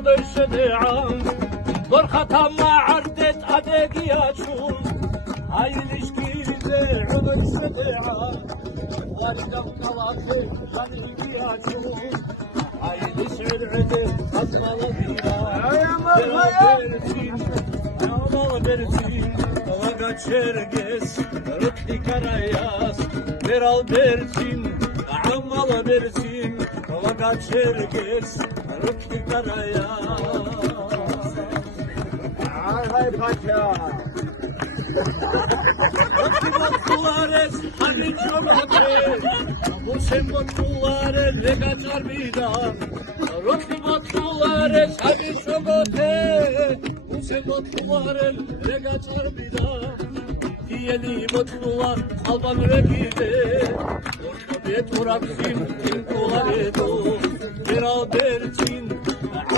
شده شدعان برخطم عردت أدقياتشون هاي الاشكيلة شده شدعان واشتم طلعتي أدقياتشون هاي الاشعر أطلع بيها يا مرحبا Bertin, Kavaga Çerges, Rıttı Karayas, Beral Bertin, Amal Bertin, Kavaga Çerges, Rıttı Karayas. Hay paşa. Mutlularız, hani çoğunluğu, bu sen mutlularız, ne kaçar bir daha. Mutlularız, hani çoğunluğu, sen mutluların ne kaçar bir daha. Diyeli mutlular alban vekide Orta bet uğraksın kim kular edo Beral Bertin